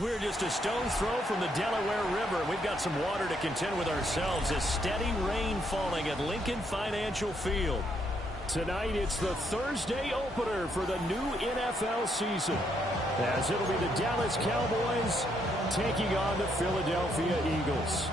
We're just a stone's throw from the Delaware River. We've got some water to contend with ourselves as steady rain falling at Lincoln Financial Field. Tonight, it's the Thursday opener for the new NFL season, as it'll be the Dallas Cowboys taking on the Philadelphia Eagles.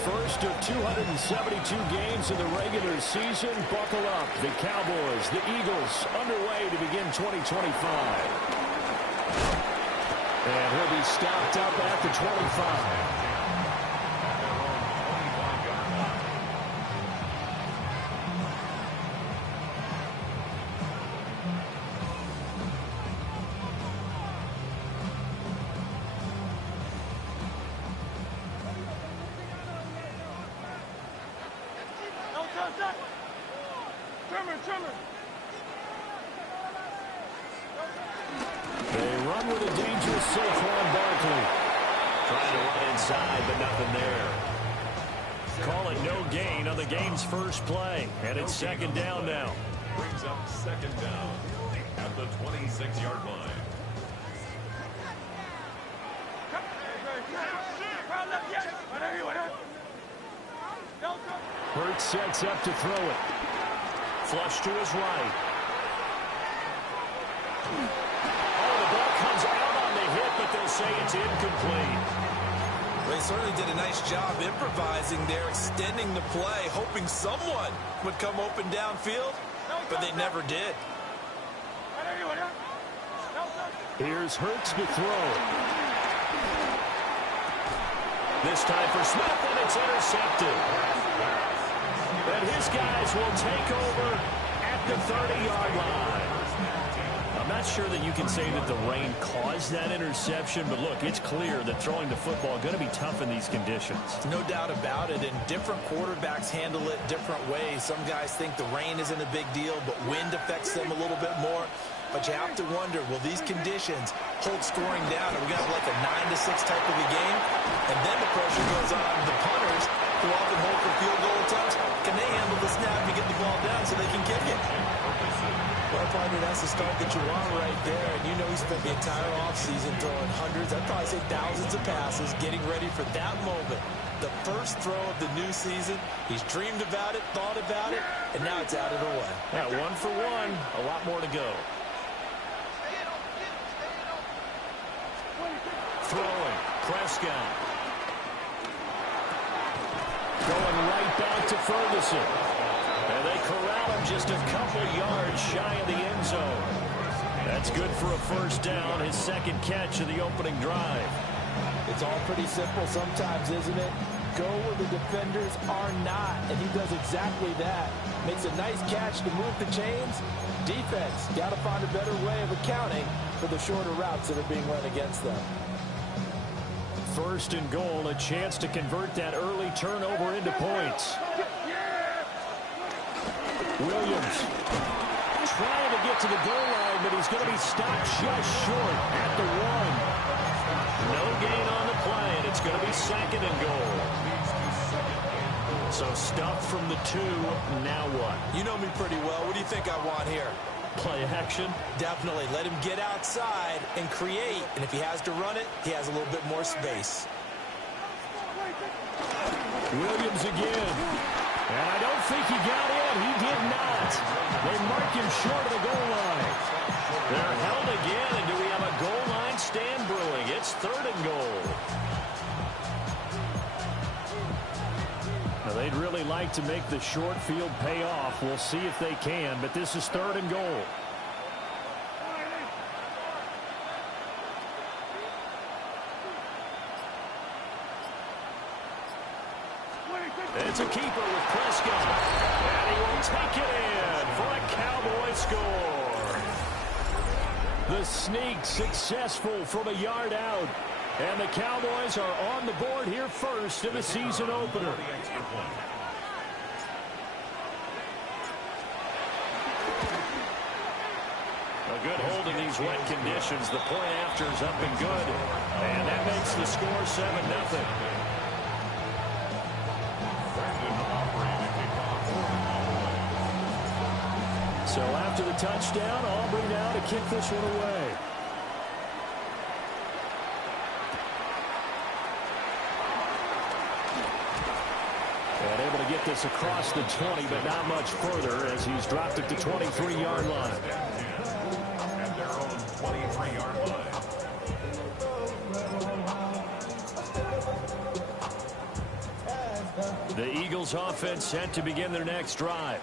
First of 272 games in the regular season. Buckle up. The Cowboys, the Eagles, underway to begin 2025. And he'll be stopped up at the 25. They run with a dangerous Saquon Barkley. Trying to run inside, but nothing there. Call it no gain on the game's first play. And it's second down now. Brings up second down at the 26-yard line. Hurts sets up to throw it. Flush to his right. Oh, the ball comes out on the hit, but they'll say it's incomplete. They certainly did a nice job improvising there, extending the play, hoping someone would come open downfield, but they never did. Here's Hurts to throw. This time for Smith, and it's intercepted. And his guys will take over at the 30-yard line. I'm not sure that you can say that the rain caused that interception, but look, it's clear that throwing the football is going to be tough in these conditions. No doubt about it, and different quarterbacks handle it different ways. Some guys think the rain isn't a big deal, but wind affects them a little bit more. But you have to wonder, will these conditions hold scoring down? Are we going to have like a 9-6 type of a game? And then the pressure goes on the punters, who often hold for field goal attempts. Can they handle the snap and get the ball down so they can kick it? Well, probably that's the start that you want right there. And you know he spent the entire offseason throwing hundreds, I'd probably say thousands of passes, getting ready for that moment. The first throw of the new season. He's dreamed about it, thought about it, and now it's out of the way. Yeah, 1 for 1. A lot more to go. Throwing. Prescott. Going right back to Ferguson. And they corral him just a couple yards shy of the end zone. That's good for a first down, his second catch of the opening drive. It's all pretty simple sometimes, isn't it? Go where the defenders are not, and he does exactly that. Makes a nice catch to move the chains. Defense, got to find a better way of accounting for the shorter routes that are being run against them. First and goal, a chance to convert that early turnover into points. Williams trying to get to the goal line, but he's going to be stopped just short at the 1. No gain on the play, and it's going to be second and goal. So stuffed from the 2, now what? You know me pretty well. What do you think I want here? Play action? Definitely. Let him get outside and create. And if he has to run it, he has a little bit more space. Williams again. And I don't think he got in. He did not. They mark him short of the goal line. They're held again, and do we have a goal line stand brewing? It's third and goal. Now, they'd really like to make the short field pay off. We'll see if they can, but this is third and goal. It's a keeper with Prescott. And he will take it in for a Cowboy score. The sneak successful from a yard out. And the Cowboys are on the board here first in the season opener. A good hold in these wet conditions. The point after is up and good. And that makes the score 7-0. So after the touchdown, Aubrey now to kick this one away. And able to get this across the 20, but not much further as he's dropped it to 23-yard line. At their own 23-yard line. The Eagles offense set to begin their next drive.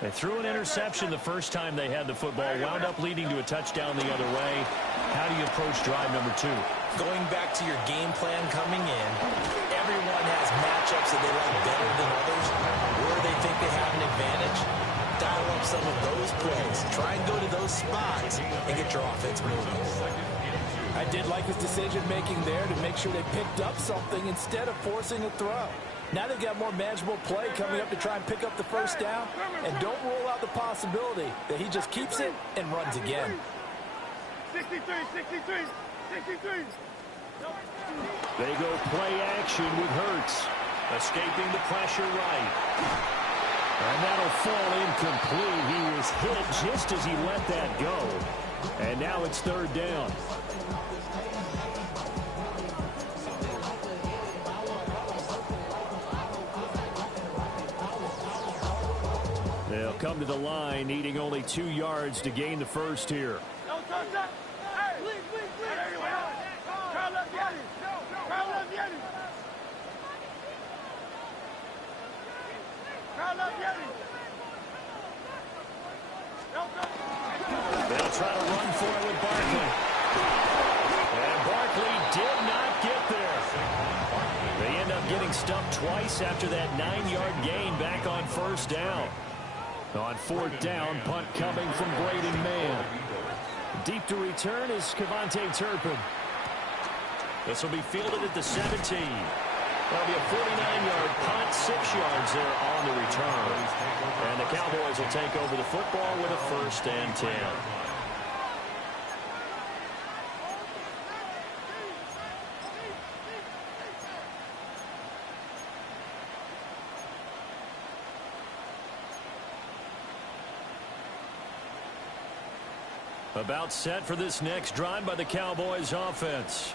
They threw an interception the first time they had the football, wound up leading to a touchdown the other way. How do you approach drive number 2? Going back to your game plan coming in, everyone has matchups that they like better than others, where they think they have an advantage. Dial up some of those plays. Try and go to those spots and get your offense moving. I did like his decision-making there to make sure they picked up something instead of forcing a throw. Now they've got more manageable play coming up to try and pick up the first down, and don't rule out the possibility that he just keeps it and runs again. 63. They go play action with Hurts, escaping the pressure right. And that'll fall incomplete. He was hit just as he let that go. And now it's third down. They'll come to the line, needing only 2 yards to gain the first here. They'll try to run for it with Barkley. And Barkley did not get there. They end up getting stumped twice after that 9-yard gain back on first down. On fourth down, punt coming from Braden Mann. Deep to return is Kevontae Turpin. This will be fielded at the 17. That'll be a 49-yard punt, 6 yards there on the return. And the Cowboys will take over the football with a 1st and 10. About set for this next drive by the Cowboys offense.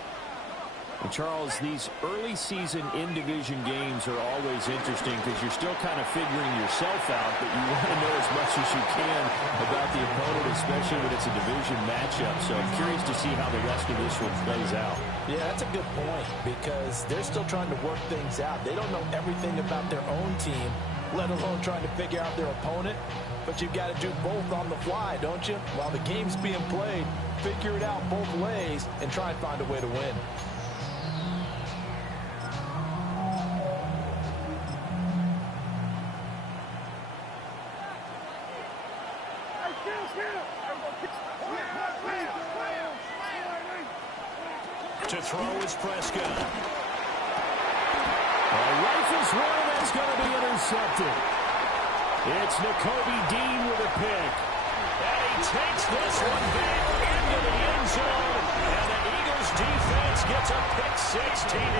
And Charles, these early season in-division games are always interesting because you're still kind of figuring yourself out, but you want to know as much as you can about the opponent, especially when it's a division matchup. So I'm curious to see how the rest of this one plays out. Yeah, that's a good point because they're still trying to work things out. They don't know everything about their own team, let alone trying to figure out their opponent. But you've got to do both on the fly, don't you? While the game's being played, figure it out both ways and try and find a way to win. To throw is Prescott. Rifles one, that's going to be intercepted. It's Nakobe Dean with a pick. And he takes this one back into the end zone. And the Eagles defense gets a pick-6 TD.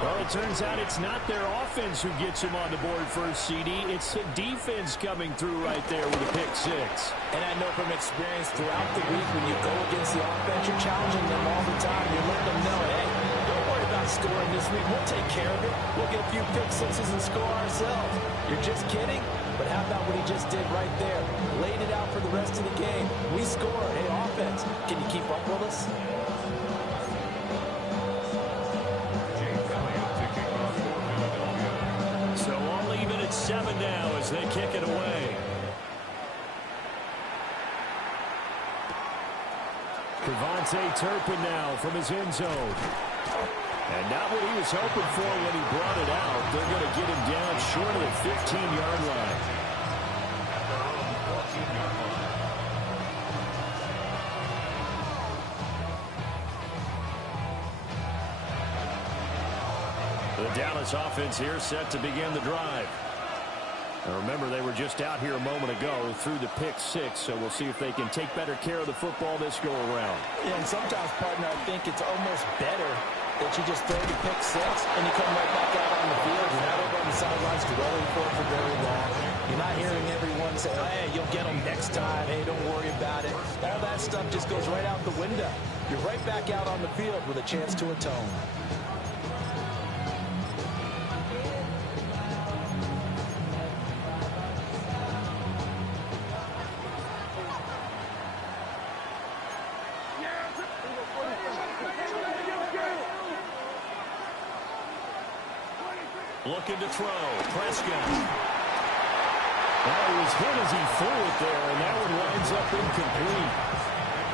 Well, it turns out it's not their offense who gets him on the board for a CD. It's the defense coming through right there with a pick-6. And I know from experience throughout the week when you go against the offense, you're challenging them all the time. You're letting them know, hey, don't worry about scoring this week. We'll take care of it. We'll get a few pick-6s and score ourselves. You're just kidding? But how about what he just did right there? Laid it out for the rest of the game. We scored. Hey, offense, can you keep up with us? So all even at 7 now as they kick it away. Kevontae Turpin now from his end zone. And not what he was hoping for when he brought it out. They're going to get him down short of the 15-yard line. The Dallas offense here set to begin the drive. And remember, they were just out here a moment ago through the pick-6, so we'll see if they can take better care of the football this go-around. Yeah, and sometimes, partner, I think it's almost better that you just throw the pick six and you come right back out on the field. You're not over on the sidelines dwelling for it for very long. You're not hearing everyone say, oh, hey, you'll get them next time. Hey, don't worry about it. All that stuff just goes right out the window. You're right back out on the field with a chance to atone. Looking to throw. Prescott. Well, he was hit as he threw it there, and that one winds up incomplete.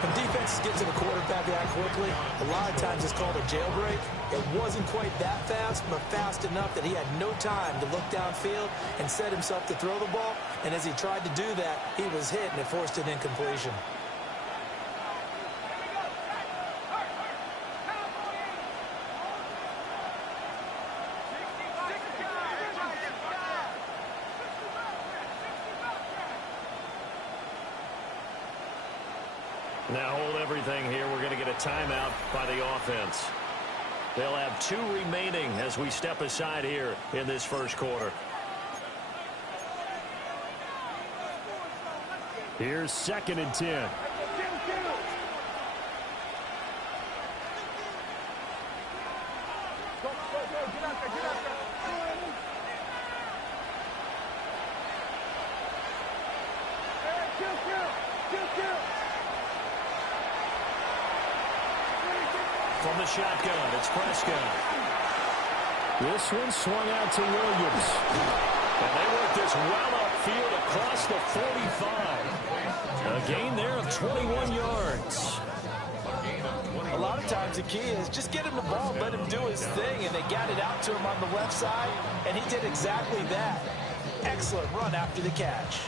When defenses get to the quarterback that quickly, a lot of times it's called a jailbreak. It wasn't quite that fast, but fast enough that he had no time to look downfield and set himself to throw the ball. And as he tried to do that, he was hit, and it forced an incompletion. Now hold everything here. We're going to get a timeout by the offense. They'll have 2 remaining as we step aside here in this first quarter. Here's 2nd and 10. From the shotgun, it's Prescott. This one swung out to Williams. And they work this well upfield across the 45. A gain there of 21 yards. A lot of times the key is just get him the ball, let him do his thing, and they got it out to him on the left side, and he did exactly that. Excellent run after the catch.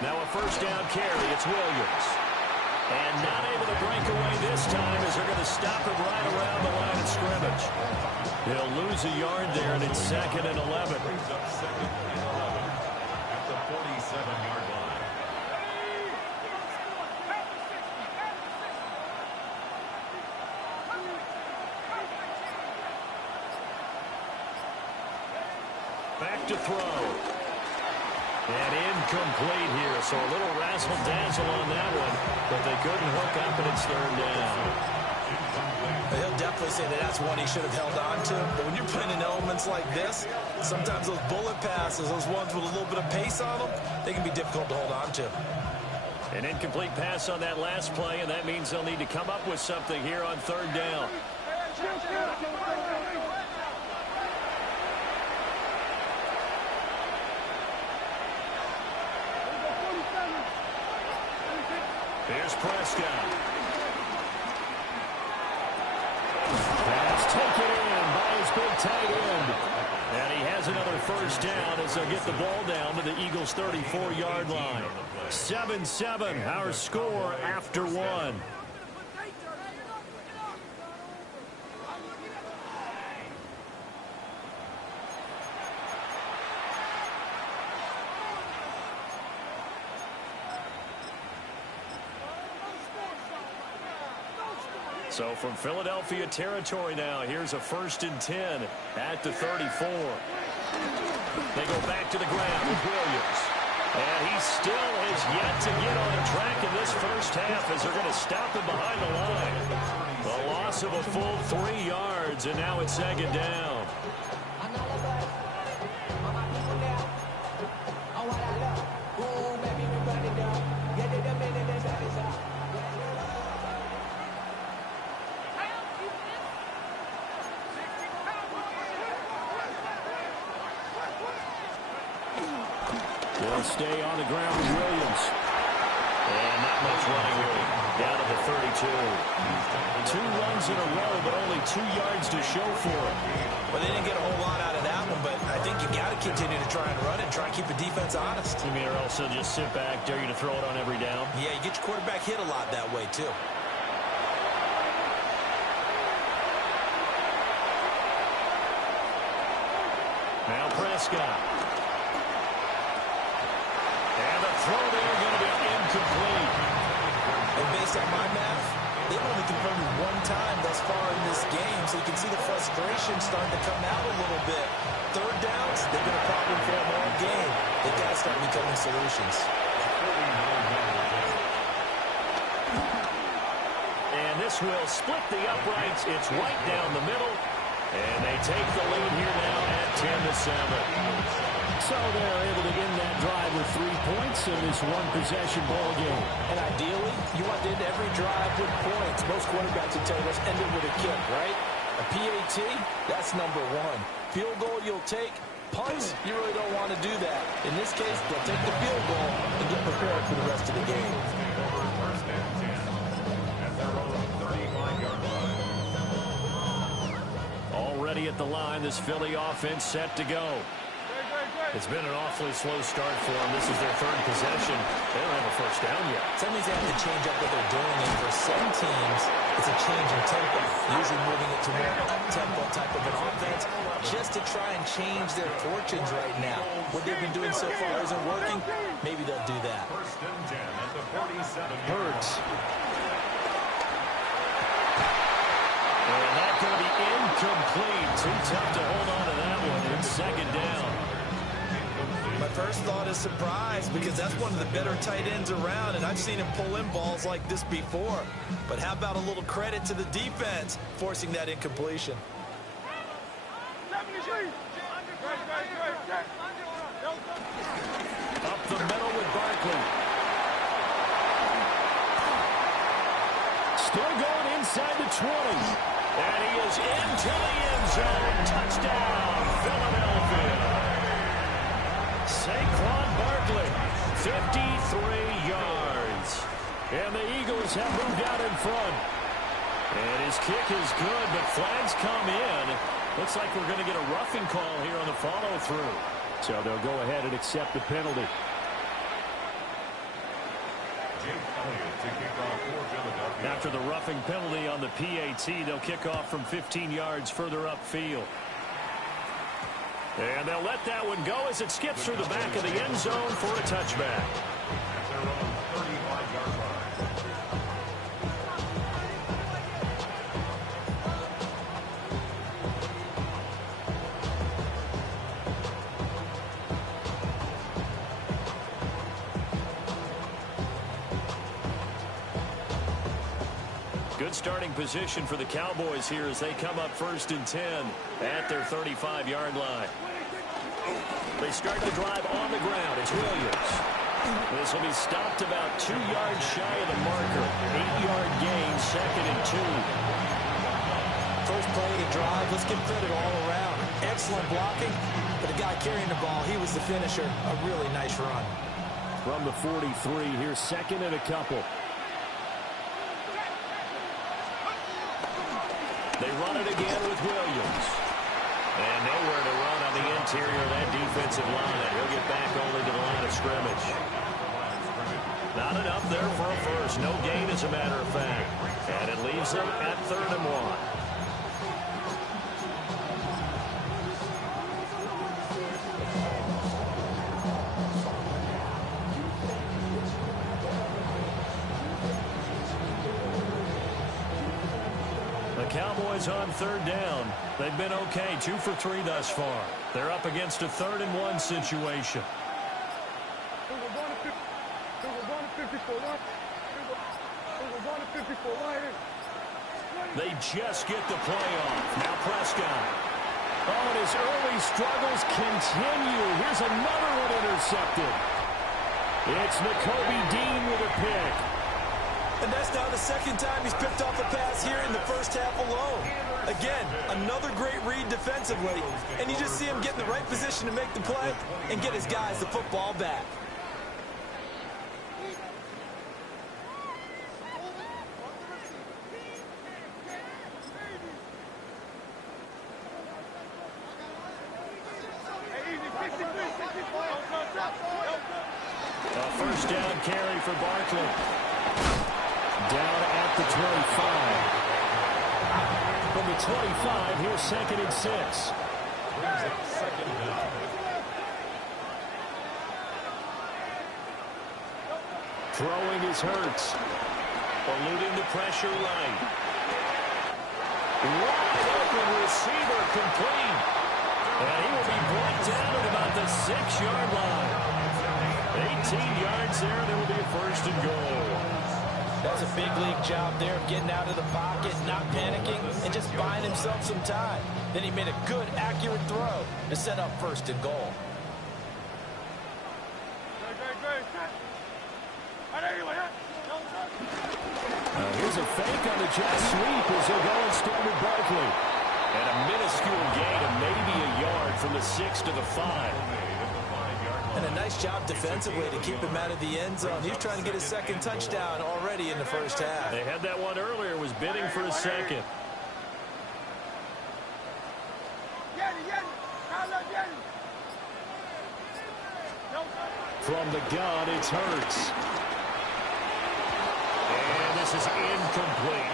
Now a first down carry. It's Williams. And not able to break away this time as they're going to stop it right around the line of scrimmage. They'll lose a yard there, and it's 2nd and 11. Brings up 2nd and 11 at the 47-yard line. Back to throw. And incomplete here, so a little razzle-dazzle on that one, but they couldn't hook up, and it's 3rd down. He'll definitely say that that's one he should have held on to, but when you're playing in elements like this, sometimes those bullet passes, those ones with a little bit of pace on them, they can be difficult to hold on to. An incomplete pass on that last play, and that means they'll need to come up with something here on 3rd down. Here's Prescott. Pass taken in by his big tight end. And he has another first down as they'll get the ball down to the Eagles' 34-yard line. 7-7, our score after 1. So from Philadelphia territory now, here's a 1st and 10 at the 34. They go back to the ground with Williams. And he still has yet to get on a track in this first half as they're going to stop him behind the line. The loss of a full 3 yards, and now it's 2nd down. They'll stay on the ground with Williams. And not much running room. Down to the 32. 2 runs in a row, but only 2 yards to show for it. Well, they didn't get a whole lot out of that one, but I think you got to continue to try and run and try and keep the defense honest. You mean, or else they'll just sit back, dare you to throw it on every down? Yeah, you get your quarterback hit a lot that way, too. Now Prescott. And the throw there going to be And based on my math, they've only converted one time thus far in this game, so you can see the frustration starting to come out a little bit. Third downs, they've been a problem for them all game. They've got to start becoming solutions. And this will split the uprights. It's right down the middle. And they take the lead here now at 10-7. So they're able to end that drive with 3 points in this one-possession ball game. And ideally, you want to end every drive with points. Most quarterbacks would tell us end it with a kick, right? A PAT, that's number one. Field goal you'll take. Punts, you really don't want to do that. In this case, they'll take the field goal and get prepared for the rest of the game. First and 10 at their own 35-yard line. Already at the line, this Philly offense set to go. It's been an awfully slow start for them. This is their third possession. They don't have a first down yet. Some means they have to change up what they're doing, and for some teams, it's a change in tempo, usually moving it to more up-tempo type of an offense, just to try and change their fortunes right now. What they've been doing so far isn't working. Maybe they'll do that. First and 10 at the 47-yard Hurts. And that's going to be incomplete. Too tough to hold on to that one. It's second down. My first thought is surprise, because that's one of the better tight ends around, and I've seen him pull in balls like this before. But how about a little credit to the defense forcing that incompletion? Up the middle with Barkley. Still going inside the 20. And he is into the end zone. Touchdown, Philadelphia. Saquon Barkley, 53 yards. And the Eagles have moved out in front. And his kick is good, but flags come in. Looks like we're going to get a roughing call here on the follow-through. So they'll go ahead and accept the penalty. After the roughing penalty on the PAT, they'll kick off from 15 yards further upfield. And they'll let that one go as it skips through the back of the end zone for a touchback. at their own 35-yard line. Good starting position for the Cowboys here as they come up 1st and 10 at their 35-yard line. They start the drive on the ground. It's Williams. This will be stopped about 2 yards shy of the marker. 8-yard gain, 2nd and 2. First play of the drive, let's give credit all around. Excellent blocking, but the guy carrying the ball, he was the finisher. A really nice run. From the 43, here's 2nd and a couple. They run it again with Williams. And nowhere to run on the interior of that defensive line. He'll get back only to the line of scrimmage. Not enough there for a first. No gain, as a matter of fact. And it leaves them at 3rd and 1. Cowboys on 3rd down. They've been okay, 2 for 3 thus far. They're up against a 3rd and 1 situation. They just get the play off. Now Prescott. Oh, and his early struggles continue. Here's another one intercepted. It's Nakobe Dean with a pick. And that's now the 2nd time he's picked off a pass here in the first half alone. Again, another great read defensively. And you just see him get in the right position to make the play and get his guys the football back. A first down carry for Barkley. Down at the 25. From the 25, here's 2nd and 6. Brings up 2nd down. Throwing is Hurts. Eluding the pressure right. Wide open receiver complete. And he will be brought down at about the 6-yard line. 18 yards there. There will be a first and goal. That's a big league job there of getting out of the pocket, not panicking, and just buying himself some time. Then he made a good, accurate throw to set up first and goal. Here's a fake on the jet sweep as they go and start with Barkley. And a minuscule gain of maybe a yard from the 6 to the 5. And a nice job defensively to keep him out of the end zone. He was trying to get his second touchdown already in the first half. They had that one earlier, was bidding for a second. From the gun, it's Hurts. And this is incomplete.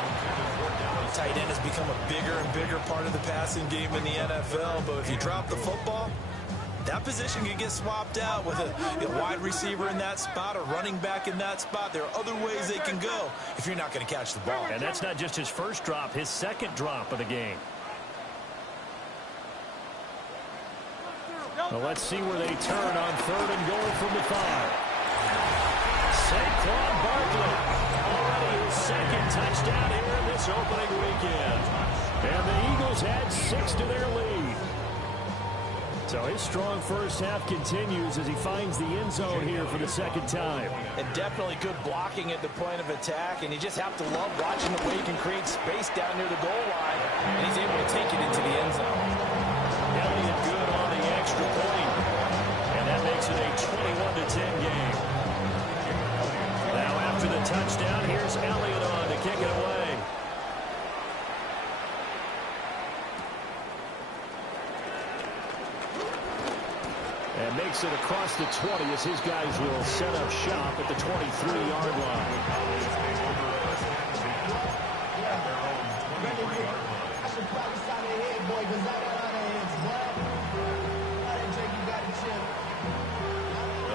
Tight end has become a bigger and bigger part of the passing game in the NFL, but if you drop the football, that position can get swapped out with a wide receiver in that spot, a running back in that spot. There are other ways they can go if you're not going to catch the ball. And that's not just his first drop, his second drop of the game. Well, let's see where they turn on 3rd and goal from the 5. Saquon Barkley, already his second touchdown here in this opening weekend. And the Eagles add 6 to their lead. So his strong first half continues as he finds the end zone here for the second time. And definitely good blocking at the point of attack, and you just have to love watching the way he can create space down near the goal line, and he's able to take it into the end zone. Elliott good on the extra point, and that makes it a 21-10 game. Now after the touchdown, here's Elliott on to kick it away. And makes it across the 20 as his guys will set up shop at the 23-yard line.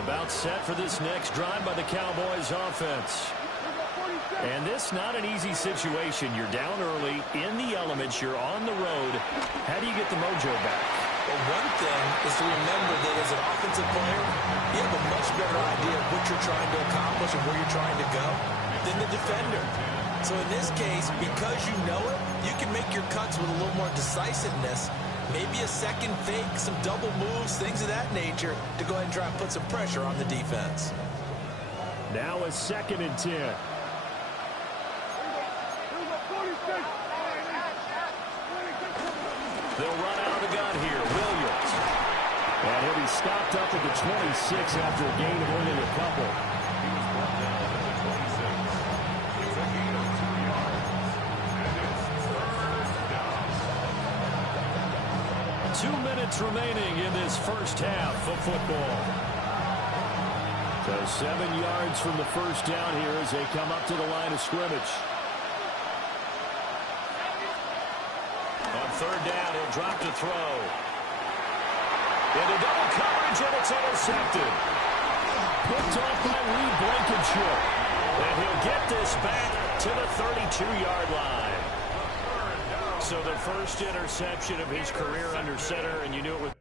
About set for this next drive by the Cowboys offense. And this not an easy situation. You're down early, in the elements, you're on the road. How do you get the mojo back? Well, one thing is to remember that as an offensive player, you have a much better idea of what you're trying to accomplish and where you're trying to go than the defender. So in this case, because you know it, you can make your cuts with a little more decisiveness. Maybe a second fake, some double moves, things of that nature to go ahead and try and put some pressure on the defense. Now a 2nd and 10. They'll run out of the gun here. Williams. And he'll be stopped up at the 26 after a gain of only a couple. He was brought down at the 26. It's a gain of 2 yards. And it's 3rd down. 2 minutes remaining in this first half of football. So 7 yards from the first down here as they come up to the line of scrimmage. On 3rd down, he'll drop to throw. Into double coverage, and it's intercepted. Picked off by Reed Blankenship. And he'll get this back to the 32-yard line. So the first interception of his career under center, and you knew it was.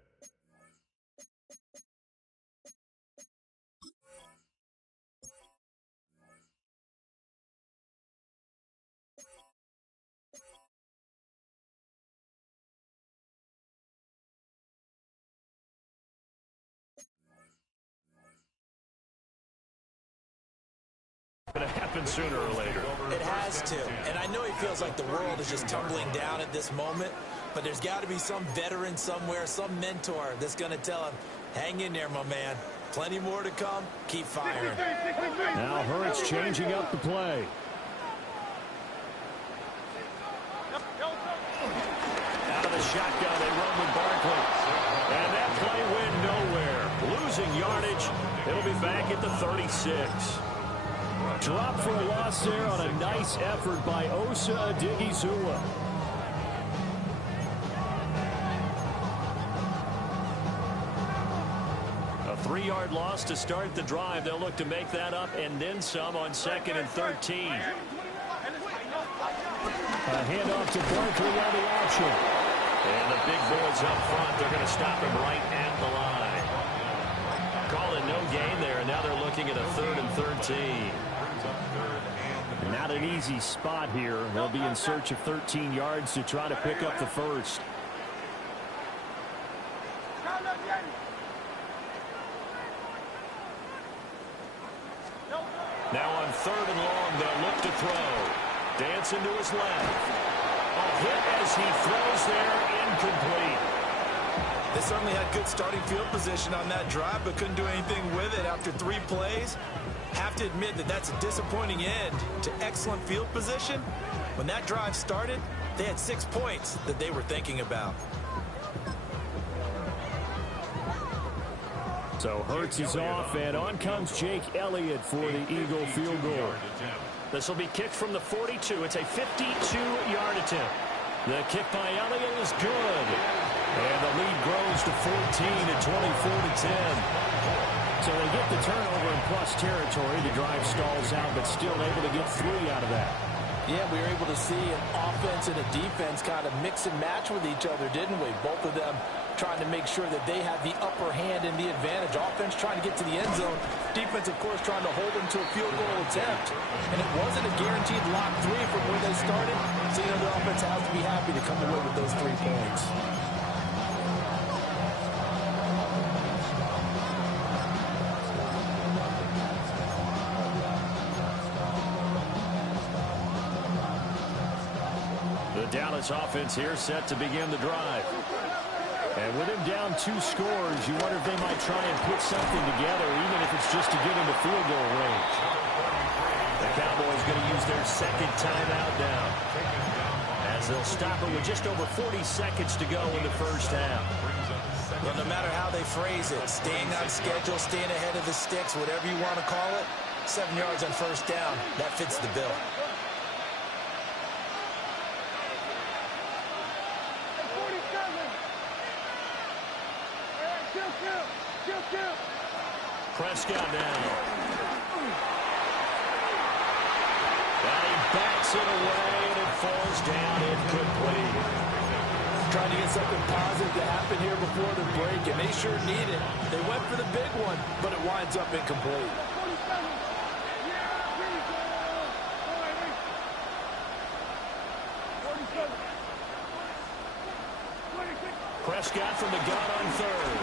Going to happen sooner or later. It has to. And I know he feels like the world is just tumbling down at this moment, but there's got to be some veteran somewhere, some mentor that's going to tell him, hang in there, my man. Plenty more to come. Keep firing. Now Hurts changing up the play. Out of the shotgun, they run with Barkley. And that play went nowhere. Losing yardage. It'll be back at the 36. Drop for a loss there on a nice effort by Osa Odighizuwa. A 3-yard loss to start the drive. They'll look to make that up and then some on 2nd and 13. A handoff to Barkley on the option. And the big boys up front, they're going to stop him right at the line. Call it no gain there, and now they're looking at a 3rd and 13. Not an easy spot here. They'll be in search of 13 yards to try to pick up the first. Now on 3rd and long, they'll look to throw. Dancing to his left. A hit as he throws there, incomplete. They certainly had good starting field position on that drive, but couldn't do anything with it after 3 plays. Have to admit that that's a disappointing end to excellent field position. When that drive started, they had 6 points that they were thinking about. So Hurts is off, and on comes Jake Elliott for the Eagle field goal. This will be kicked from the 42. It's a 52-yard attempt. The kick by Elliott is good. And the lead grows to 14 at 24-10. So they get the turnover in plus territory. The drive stalls out, but still able to get 3 out of that. Yeah, we were able to see an offense and a defense kind of mix and match with each other, didn't we? Both of them trying to make sure that they had the upper hand and the advantage. Offense trying to get to the end zone. Defense, of course, trying to hold them to a field goal attempt. And it wasn't a guaranteed lock 3 from where they started. So, you know, the offense has to be happy to come away with those 3 points. The Dallas offense here set to begin the drive. And with him down 2 scores, you wonder if they might try and put something together, even if it's just to get into field goal range. The Cowboys going to use their 2nd timeout now, as they'll stop it with just over 40 seconds to go in the first half. Well, no matter how they phrase it, staying on schedule, staying ahead of the sticks, whatever you want to call it, 7 yards on first down, that fits the bill. Prescott down. And he backs it away, and it falls down incomplete. Trying to get something positive to happen here before the break, and they sure need it. They went for the big one, but it winds up incomplete. Prescott from the gun on 3rd.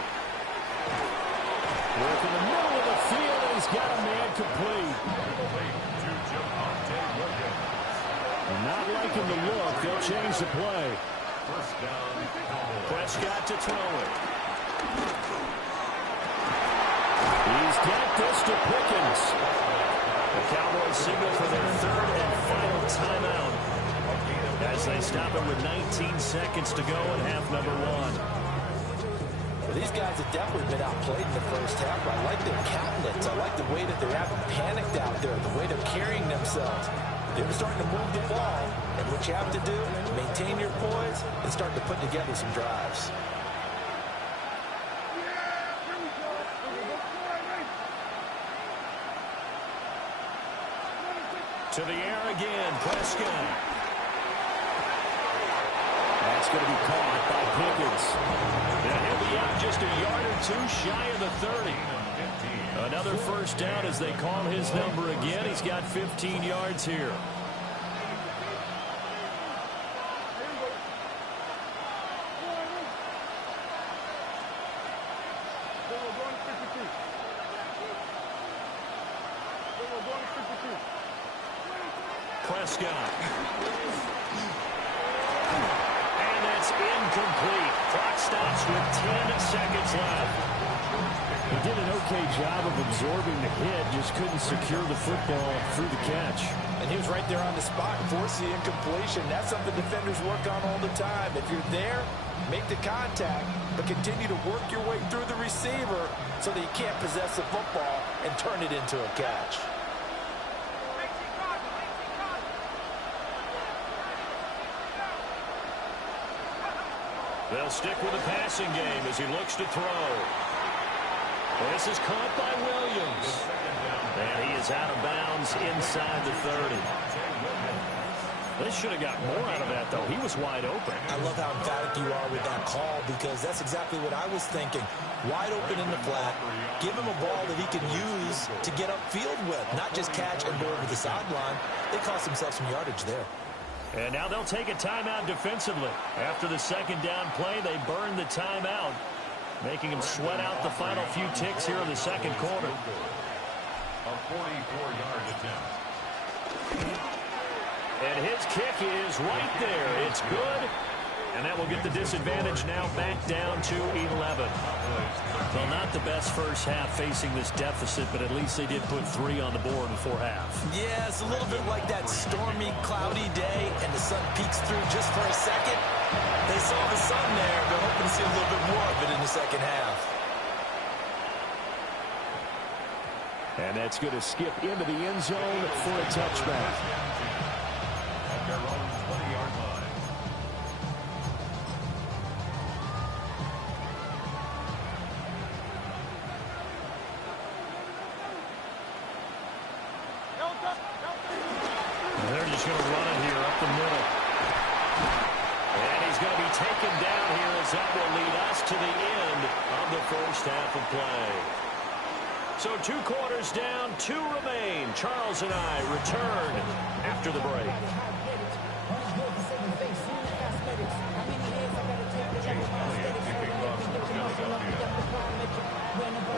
Work in the middle of the field, and he's got a man complete. And not liking the look, they'll change the play. Prescott to throw it. He's got this to Pickens. The Cowboys signal for their 3rd and final timeout, as they stop it with 19 seconds to go in half number 1. These guys have definitely been outplayed in the first half. I like their countenance. I like the way that they haven't panicked out there, the way they're carrying themselves. They're starting to move the ball, and what you have to do, maintain your poise and start to put together some drives. To the air again, Prescott. That's going to be caught by Pickens. And he'll be out just a yard or 2 shy of the 30. Another first down as they call his number again. He's got 15 yards here. Prescott. And that's incomplete. Clock stops with 10 seconds left. He did an okay job of absorbing the hit, just couldn't secure the football through the catch. And he was right there on the spot, force the incompletion. That's something defenders work on all the time. If you're there, make the contact, but continue to work your way through the receiver so that you can't possess the football and turn it into a catch. They'll stick with the passing game as he looks to throw. This is caught by Williams. And he is out of bounds inside the 30. They should have got more out of that, though. He was wide open. I love how emphatic you are with that call because that's exactly what I was thinking. Wide open in the flat. Give him a ball that he can use to get upfield with, not just catch and go over the sideline. They cost themselves some yardage there. And now they'll take a timeout defensively. After the second down play, they burn the timeout, making him sweat out the final few ticks here in the second quarter. A 44-yard attempt. And his kick is right there. It's good. And that will get the disadvantage now back down to 11. Well, not the best first half facing this deficit, but at least they did put 3 on the board before half. Yeah, it's a little bit like that stormy, cloudy day, and the sun peeks through just for a second. They saw the sun there. They're hoping to see a little bit more of it in the second half. And that's going to skip into the end zone for a touchback. At their own 20-yard line. They're just going to run it here up the middle. And he's going to be taken down here as that will lead us to the end of the first half of play. So 2 quarters down, 2 remain. Charles and I return after the break.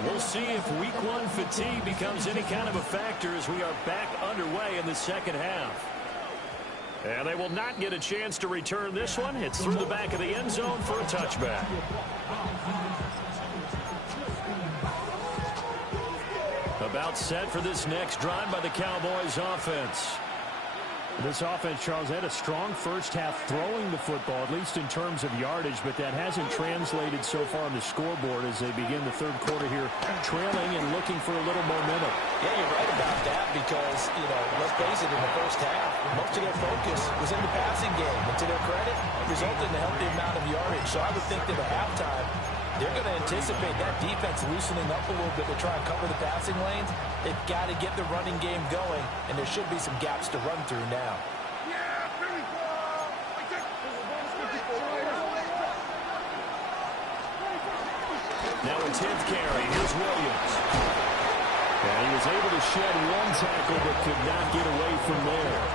We'll see if week 1 fatigue becomes any kind of a factor as we are back underway in the second half. And they will not get a chance to return this one. It's through the back of the end zone for a touchback. About set for this next drive by the Cowboys offense. This offense, Charles, had a strong first half throwing the football, at least in terms of yardage, but that hasn't translated so far on the scoreboard as they begin the third quarter here, trailing and looking for a little momentum. Yeah, you're right about that because, let's face it, in the first half, most of their focus was in the passing game. And to their credit, it resulted in a healthy amount of yardage. So I would think that at halftime, they're going to anticipate that defense loosening up a little bit to try and cover the passing lanes. They've got to get the running game going, and there should be some gaps to run through now. Now a 10th carry. Here's Williams. And he was able to shed 1 tackle but could not get away from there.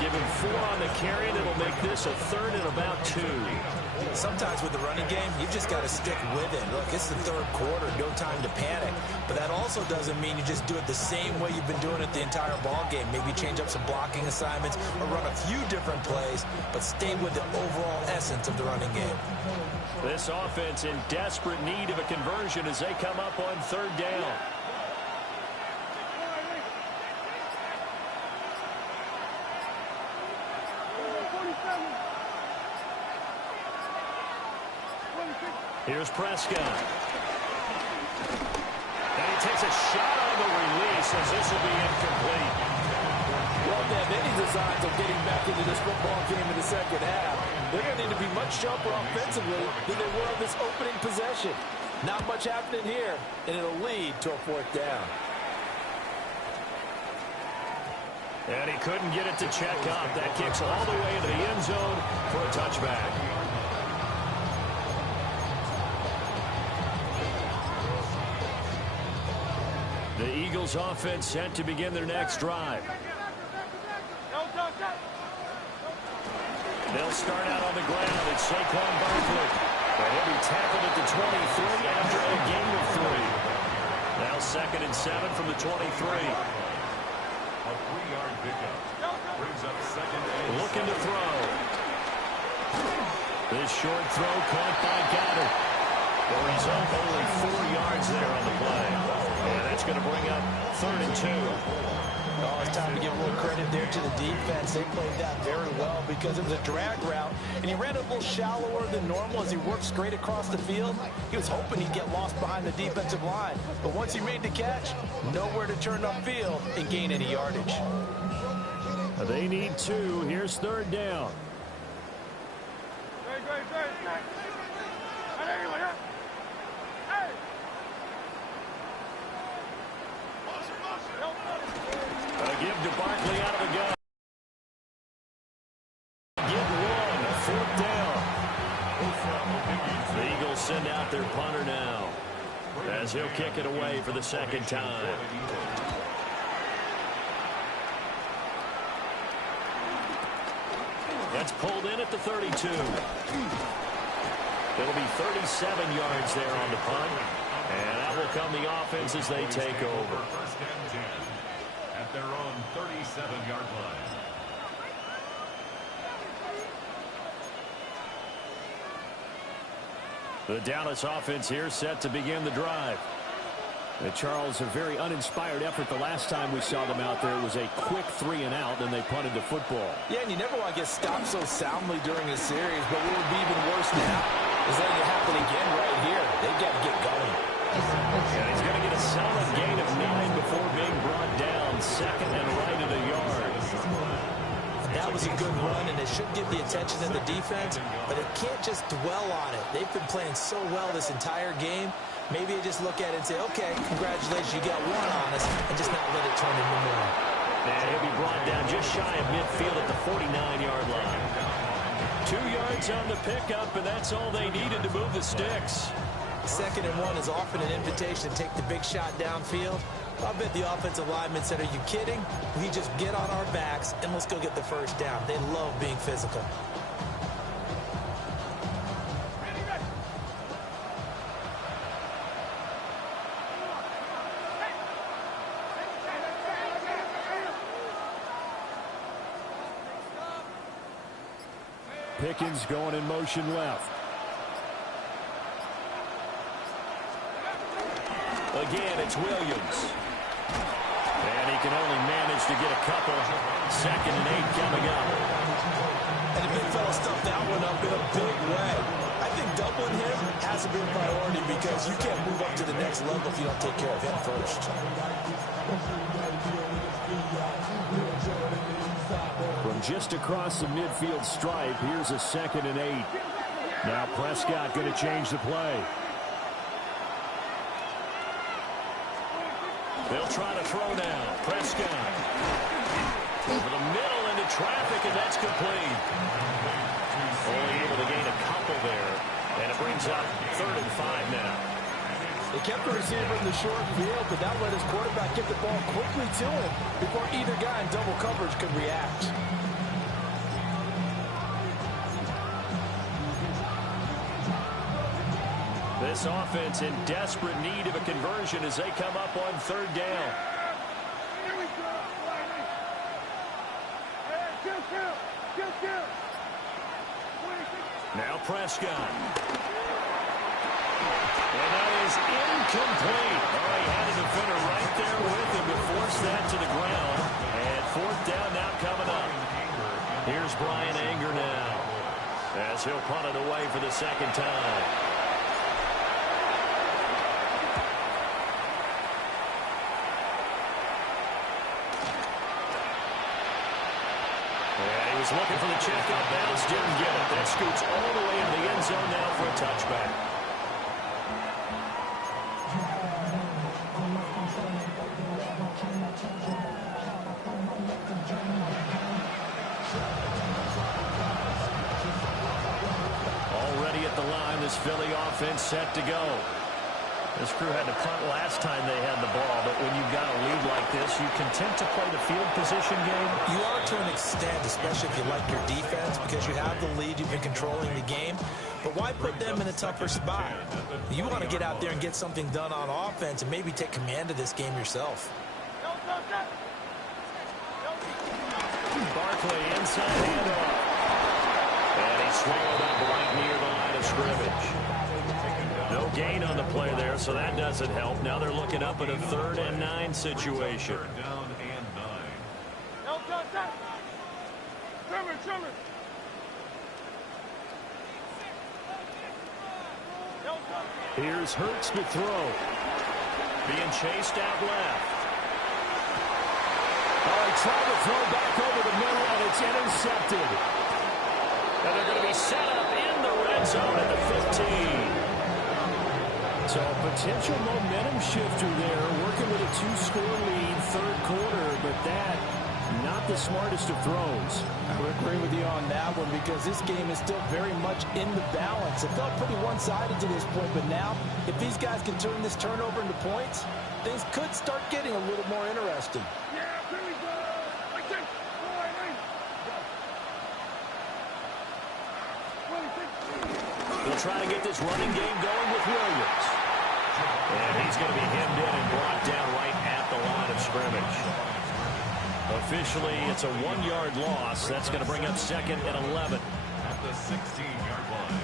Give him 4 on the carry, and it'll make this a 3rd and about 2. Sometimes with the running game, you've just got to stick with it. Look, it's the third quarter, no time to panic. But that also doesn't mean you just do it the same way you've been doing it the entire ball game. Maybe change up some blocking assignments or run a few different plays, but stay with the overall essence of the running game. This offense in desperate need of a conversion as they come up on 3rd down. Here's Prescott. And he takes a shot on the release as this will be incomplete. Well, they have any designs of getting back into this football game in the second half. They're going to need to be much sharper offensively than they were on this opening possession. Not much happening here, and it'll lead to a 4th down. And he couldn't get it to check up. That kicks all the way into the end zone for a touchback. The Eagles offense set to begin their next drive. They'll start out on the ground. It's Saquon Barkley. And he'll be tackled at the 23 after a gain of 3. Now 2nd and 7 from the 23. A 3-yard pickup. Brings up 2nd and Looking to throw. This short throw caught by Goddard. The result, only 4 yards there on the play. And that's going to bring up 3rd and 2. Oh, it's time to give a little credit there to the defense. They played that very well because it was a drag route, and he ran a little shallower than normal as he worked straight across the field. He was hoping he'd get lost behind the defensive line. But once he made the catch, nowhere to turn upfield and gain any yardage. They need 2. Here's 3rd down. A give to Barkley out of the gun. 4th down. The Eagles send out their punter now, as he'll kick it away for the 2nd time. That's pulled in at the 32. It'll be 37 yards there on the punt. And that will come the offense as they take over. 1st and 10 at their own 37-yard line. The Dallas offense here set to begin the drive. Charles, a very uninspired effort the last time we saw them out there. It was a quick 3-and-out, and they punted the football. Yeah, and you never want to get stopped so soundly during a series, but what would be even worse now is letting it happen again right here. They've got to get going. And he's going to get a solid gain of 9 before being brought down. 2nd and right at a yard. That was a good run, and it should get the attention of the defense, but it can't just dwell on it. They've been playing so well this entire game. Maybe you just look at it and say, okay, congratulations, you got one on us, and just not let it turn into more. And he'll be brought down just shy of midfield at the 49-yard line. 2 yards on the pickup, and that's all they needed to move the sticks. 2nd and 1 is often an invitation to take the big shot downfield. I bet the offensive lineman said, are you kidding? We just get on our backs, and let's go get the 1st down. They love being physical. Pickens going in motion left. Again, it's Williams. And he can only manage to get a couple. 2nd and 8 coming up. And the big fella stuffed that one up in a big way. I think doubling him has to be a priority because you can't move up to the next level if you don't take care of him first. From just across the midfield stripe, here's a 2nd and 8. Now Prescott going to change the play. They'll try to throw now. Prescott. Over the middle into traffic, and that's complete. Only able to gain a couple there. And it brings up 3rd and 5 now. They kept the receiver in the short field, but that let his quarterback get the ball quickly to him before either guy in double coverage could react. This offense in desperate need of a conversion as they come up on 3rd down. Here we go. Kill. Now Prescott. And that is incomplete. Oh, he had a defender right there with him to force that to the ground. And 4th down now coming up. Here's Brian Anger now, as he'll punt it away for the 2nd time. Looking for the checkout bounce, didn't get it. That scoots all the way into the end zone now for a touchback. Already at the line, this Philly offense set to go. This crew had to punt last time they had the ball, but when you've got a lead like this, you content to play the field position game? You are to an extent, especially if you like your defense, because you have the lead, you've been controlling the game. But why put them in a tougher spot? You want to get out there and get something done on offense and maybe take command of this game yourself. Barkley inside handoff. And he swallowed up right near the line of scrimmage. No gain on the play there, so that doesn't help. Now they're looking up at a 3rd and 9 situation. 3rd down and 9. Trimmer. Here's Hurts to throw. Being chased out left. Oh, he tried to throw back over the middle, and it's intercepted. And they're going to be set up in the red zone at the 15. So a potential momentum shifter there, working with a 2-score lead, 3rd quarter, but that not the smartest of throws. I would agree with you on that one because this game is still very much in the balance. It felt pretty one-sided to this point, but now if these guys can turn this turnover into points, things could start getting a little more interesting. Yeah, here we go. Like this. They'll try to get this running game going with Williams. And he's going to be hemmed in and brought down right at the line of scrimmage. Officially, it's a 1-yard loss. That's going to bring up 2nd and 11. At the 16-yard line.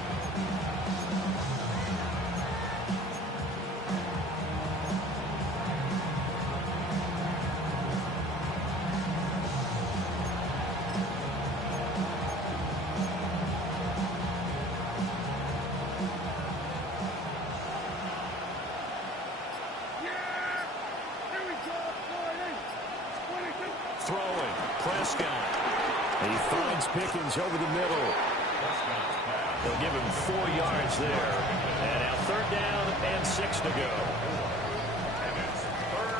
Throwing, Prescott. He finds Pickens over the middle. They'll give him 4 yards there. And now 3rd down and 6 to go.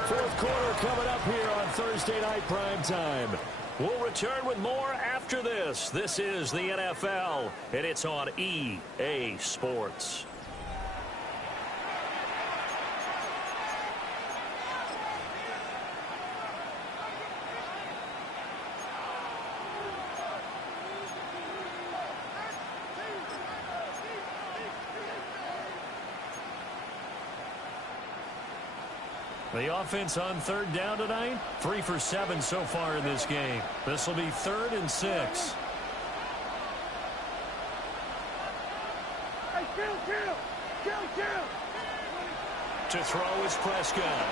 4th quarter coming up here on Thursday Night Primetime. We'll return with more after this. This is the NFL, and it's on EA Sports. The offense on 3rd down tonight, 3 for 7 so far in this game. This will be 3rd and 6. Hey, kill. To throw is Prescott.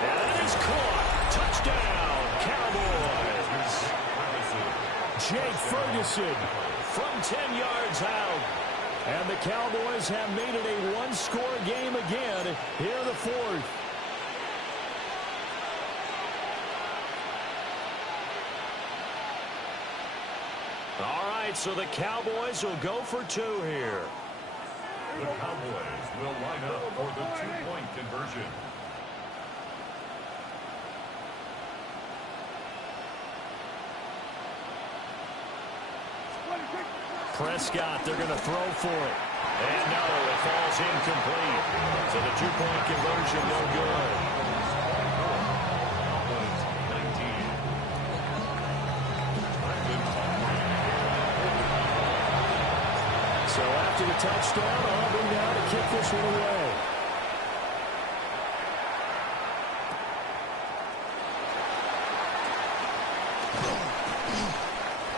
And that is caught. Touchdown, Cowboys. Jake Ferguson from 10 yards out. And the Cowboys have made it a 1-score game again here in the 4th. All right, so the Cowboys will go for 2 here. The Cowboys will line up for the 2-point conversion. Prescott, they're going to throw for it. And no, it falls incomplete. So the 2-point conversion no good. So after the touchdown, Auburn now to kick this one away.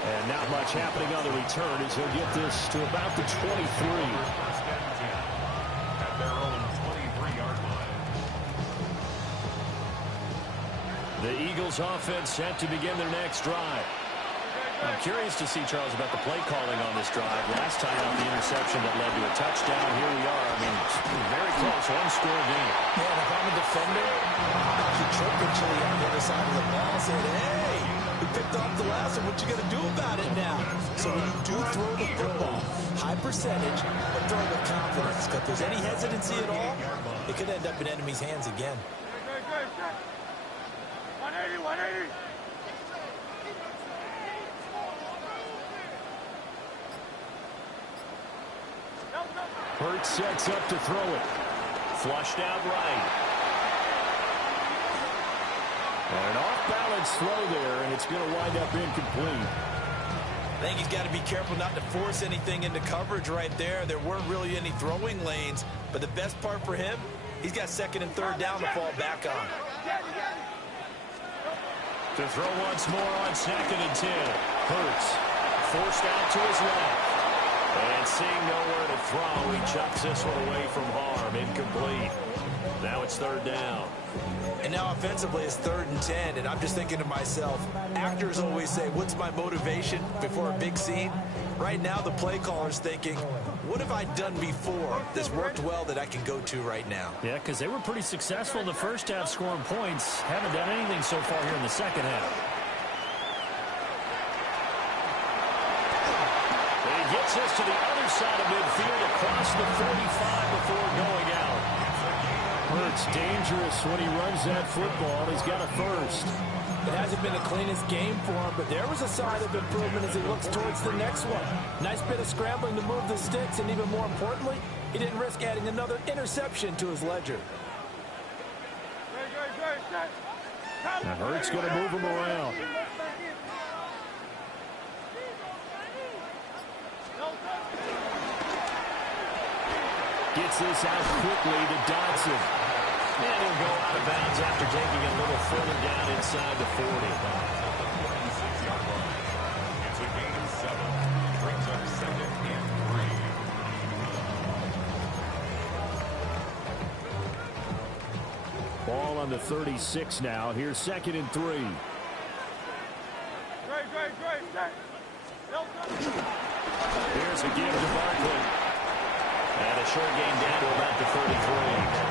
And not much happening on the return as he'll get this to about the 23. At their own 23-yard line. The Eagles offense set to begin their next drive. I'm curious to see, Charles, about the play calling on this drive. Last time out, the interception that led to a touchdown. Here we are. I mean, very close, 1-score game. Man, if I'm a defender, I'd be chirping Chili on the other side of the ball saying, hey, we picked off the last one. What you going to do about it now? So when you do throw the football, high percentage, but throw it with confidence. If there's any hesitancy at all, it could end up in enemy's hands again. Good. 180. Hurts sets up to throw it. Flushed out right. An off-balance throw there, and it's going to wind up incomplete. I think he's got to be careful not to force anything into coverage right there. There weren't really any throwing lanes, but the best part for him, he's got 2nd and 3rd down to fall back on. To throw once more on 2nd and 10. Hurts forced out to his left. And seeing nowhere to throw, he chucks this one away from harm. Incomplete. Now it's 3rd down. And now offensively it's 3rd and 10, and I'm just thinking to myself, actors always say, what's my motivation before a big scene? Right now the play caller's thinking, what have I done before that's worked well that I can go to right now? Yeah, because they were pretty successful in the first half scoring points. Haven't done anything so far here in the second half. And he gets us to the other side of midfield across the 45 before going out. Hurts dangerous when he runs that football. He's got a first. It hasn't been the cleanest game for him, but there was a sign of improvement as he looks towards the next one. Nice bit of scrambling to move the sticks, and even more importantly, he didn't risk adding another interception to his ledger. And Hurts going to move him around. Gets this out quickly to Dodson. And he'll go out of bounds after taking it a little further down inside the 40. 46-yard line. It's a gain of 7. Brings up 2nd and 3. Ball on the 36 now. Here's 2nd and 3. Here's a give to Barkley. And a short gain down to about the 33.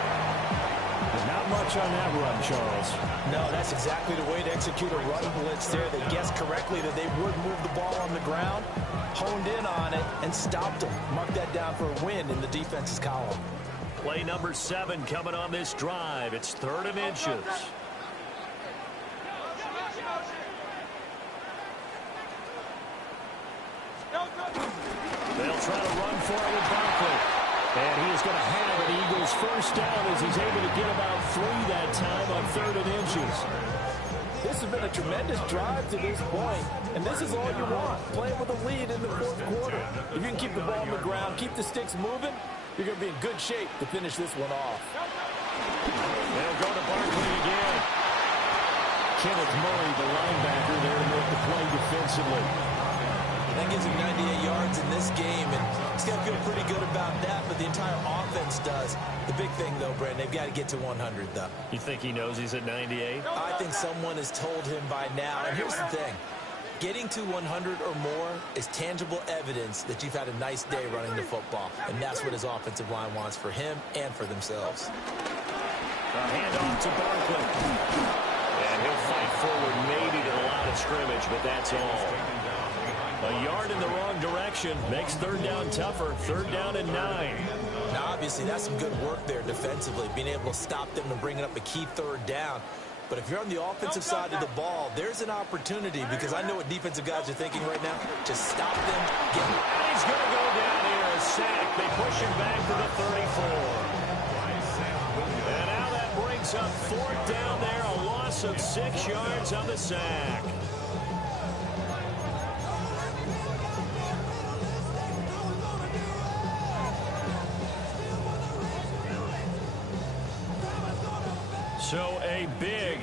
Not much on that run, Charles. No, that's exactly the way to execute a run blitz there. They guessed correctly that they would move the ball on the ground, honed in on it, and stopped them. Mark that down for a win in the defense's column. Play number 7 coming on this drive. It's 3rd and inches. They'll try to run for it with Barkley. And he is going to have an Eagles first down as he's able to get about 3 that time on 3rd and inches. This has been a tremendous drive to this point, and this is all you want, playing with a lead in the 4th quarter. If you can keep the ball on the ground, keep the sticks moving, you're going to be in good shape to finish this one off. They'll go to Barkley again. Kenneth Murray, the linebacker, there to make the play defensively. That gives him 98 yards in this game, and he's got to feel pretty good about that, but the entire offense does. The big thing, though, Brandon, they've got to get to 100, though. You think he knows he's at 98? I think someone has told him by now, and here's the thing. Getting to 100 or more is tangible evidence that you've had a nice day running the football, and that's what his offensive line wants for him and for themselves. A handoff to Barkley. And he'll fight forward maybe to the line of scrimmage, but that's all. A yard in the wrong direction makes 3rd down tougher. 3rd down and 9. Now, obviously, that's some good work there defensively, being able to stop them and bring it up a key 3rd down. But if you're on the offensive side of the ball, there's an opportunity, because I know what defensive guys are thinking right now. Just stop them, get him. And he's going to go down here, a sack. They push him back to the 34. And now that brings up 4th down there, a loss of 6 yards on the sack. So a big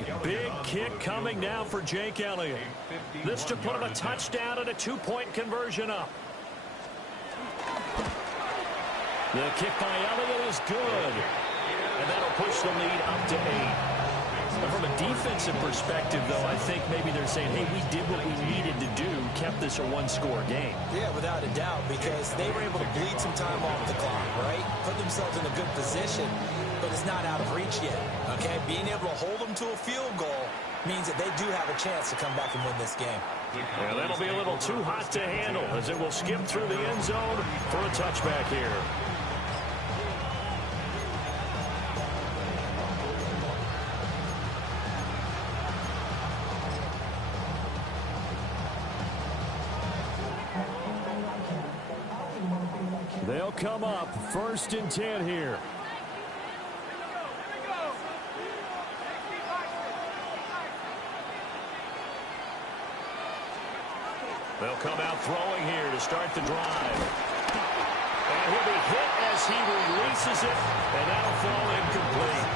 kick coming now for Jake Elliott. This to put him a touchdown and a 2-point conversion up. The kick by Elliott is good. And that'll push the lead up to 8. From a defensive perspective, though, I think maybe they're saying, hey, we did what we needed to do, kept this a 1-score game. Yeah, without a doubt, because they were able to bleed some time off the clock, right? Put themselves in a good position, but it's not out of reach yet, okay? Being able to hold them to a field goal means that they do have a chance to come back and win this game. Yeah, that'll be a little too hot to handle as it will skip through the end zone for a touchback here. They'll come up 1st and 10 here. They'll come out throwing here to start the drive. And he'll be hit as he releases it, and that'll fall incomplete.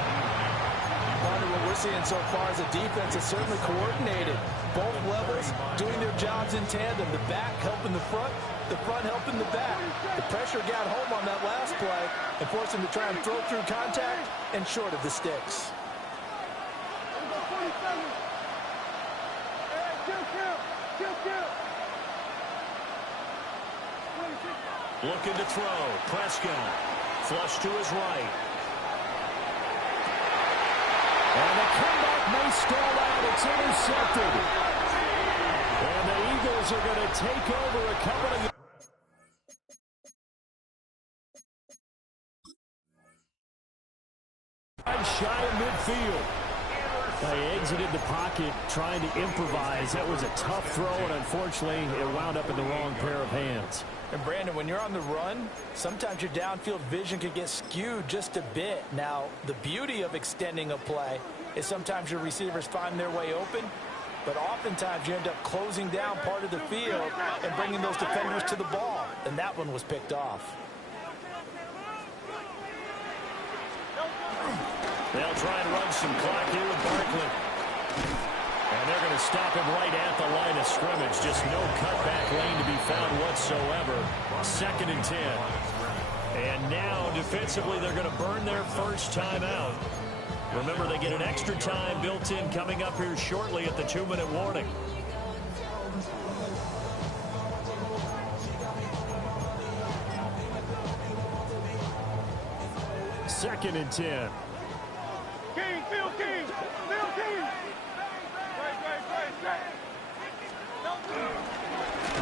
Wonder what we're seeing so far as a defense is certainly coordinated. Both levels doing their jobs in tandem. The back helping the front helping the back. The pressure got home on that last play and forced him to try and throw through contact and short of the sticks. Looking to throw. Prescott. Flush to his right. And the comeback may stall out. It's intercepted. And the Eagles are going to take over a couple of... Shy of midfield. He exited the pocket trying to improvise. That was a tough throw, and unfortunately, it wound up in the wrong pair of hands. And Brandon, when you're on the run, sometimes your downfield vision could get skewed just a bit. Now, the beauty of extending a play is sometimes your receivers find their way open, but oftentimes you end up closing down part of the field and bringing those defenders to the ball. And that one was picked off. They'll try and run some clock here with Barkley. And they're going to stop him right at the line of scrimmage. Just no cutback lane to be found whatsoever. 2nd and 10. And now, defensively, they're going to burn their first timeout. Remember, they get an extra time built in coming up here shortly at the 2-minute warning. Second and 10. King, Phil King! Phil King! Right.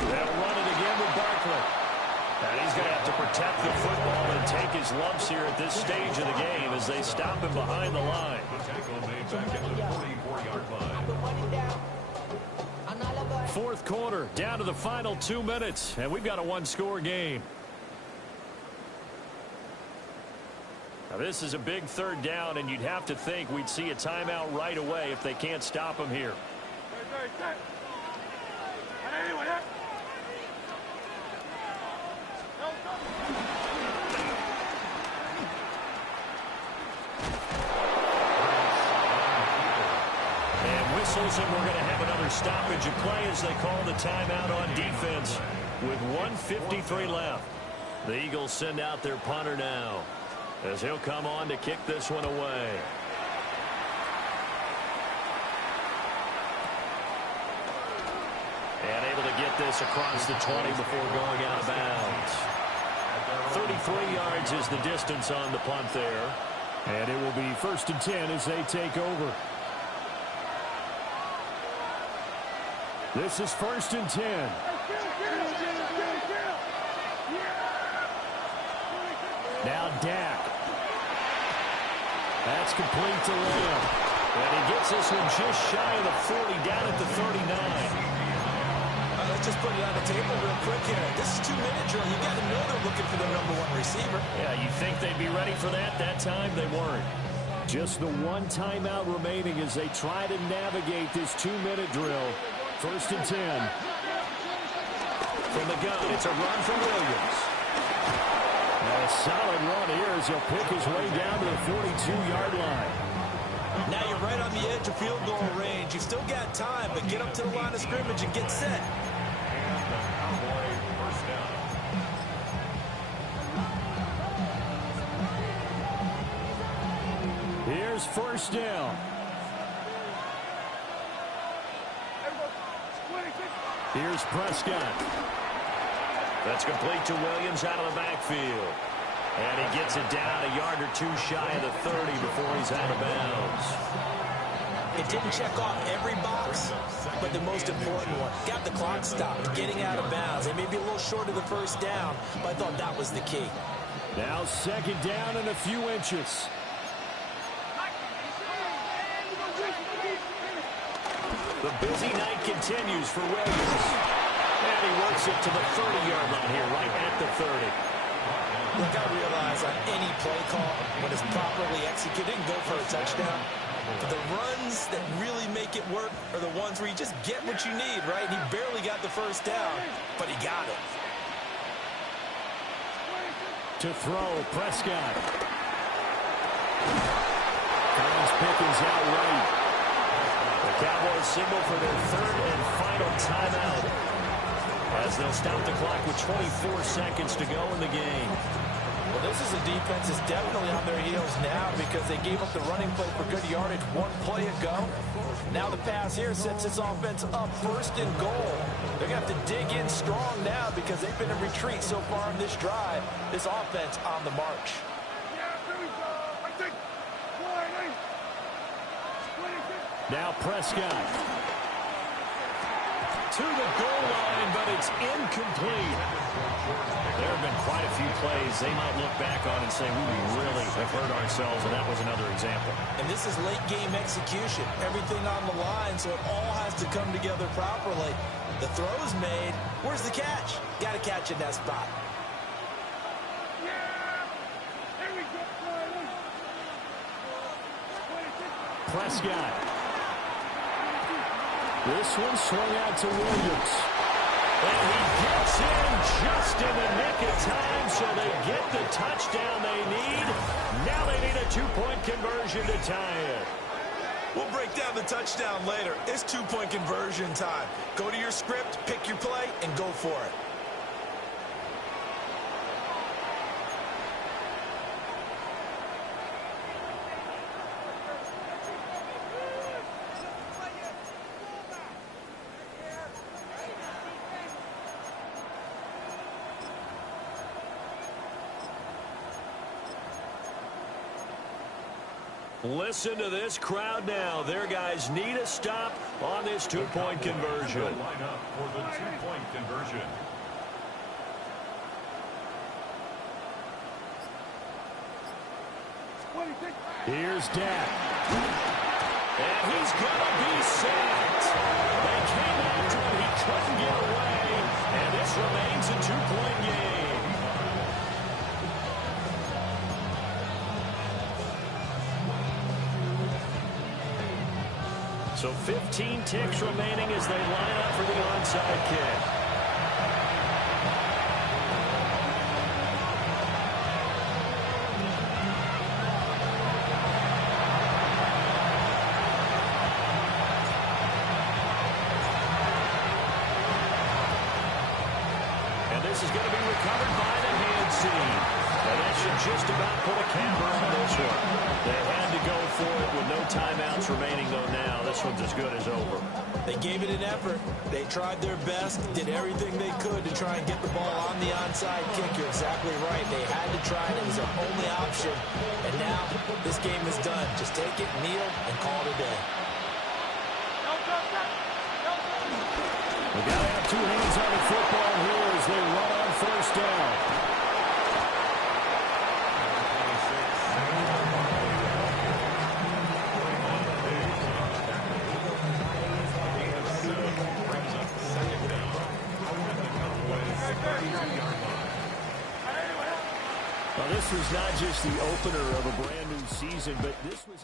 They'll run it again with Barkley. And he's going to have to protect the football and take his lumps here at this stage of the game as they stop him behind the line. Fourth quarter, down to the final 2 minutes, and we've got a one-score game. Now, this is a big 3rd down, and you'd have to think we'd see a timeout right away if they can't stop him here. And whistles, and we're going to have another stoppage of play as they call the timeout on defense with 1:53 left. The Eagles send out their punter now, as he'll come on to kick this one away. And able to get this across the 20 before going out of bounds. 33 yards is the distance on the punt there. And it will be 1st and 10 as they take over. This is 1st and 10. Now Dak. That's complete to Lamb. And he gets this one just shy of the 40, down at the 39. Let's just put it on the table real quick here. This is 2-minute drill. You got to know they're looking for their #1 receiver. Yeah, you think they'd be ready for that? That time they weren't. Just the one timeout remaining as they try to navigate this 2-minute drill. 1st and 10. From the gun, it's a run for Williams. And a solid run here as he'll pick his way down to the 42-yard line. Now you're right on the edge of field goal range. You've still got time, but get up to the line of scrimmage and get set. Here's 1st down. Here's Prescott. That's complete to Williams out of the backfield. And he gets it down a yard or two shy of the 30 before he's out of bounds. It didn't check off every box, but the most important one. Got the clock stopped, getting out of bounds. They may be a little short of the 1st down, but I thought that was the key. Now 2nd down and a few inches. The busy night continues for Williams. And he works it to the 30-yard line here, right at the 30. Look, I realize on any play call, when it's properly executed, go for a touchdown. But the runs that really make it work are the ones where you just get what you need, right? He barely got the 1st down, but he got it. To throw, Prescott. Finds Pickens out right. The Cowboys signal for their 3rd and final timeout, as they'll stop the clock with 24 seconds to go in the game. Well, this is a defense that's definitely on their heels now because they gave up the running play for good yardage one play ago. Now the pass here sets this offense up 1st and goal. They're going to have to dig in strong now because they've been in retreat so far in this drive. This offense on the march. Now Prescott. to the goal line, but it's incomplete. There have been quite a few plays they might look back on and say, we really have hurt ourselves, and that was another example. And this is late-game execution. Everything on the line, so it all has to come together properly. The throw's made. Where's the catch? Got to catch in that spot. Prescott. This one swung out to Williams. And he gets in just in the nick of time, so they get the touchdown they need. Now they need a two-point conversion to tie it. We'll break down the touchdown later. It's two-point conversion time. Go to your script, pick your play, and go for it. Listen to this crowd now. Their guys need a stop on this two-point conversion. Line up for the two-point conversion. Here's Dak. And he's going to be sacked. They came after him. He couldn't get away. And this remains a two-point game. So 15 ticks remaining as they line up for the onside kick. And this is going to be recovered by the hand team. And that should just about put a camper on this one. They had to go for it with no timeouts remaining, though, now. This one's as good as over. They gave it an effort. They tried their best, did everything they could to try and get the ball on the onside kick. You're exactly right. They had to try it. It was their only option. And now this game is done. Just take it, kneel, and call it a day. We've got to have two hands on the football here as they run on first down. Well, this was not just the opener of a brand new season, but this was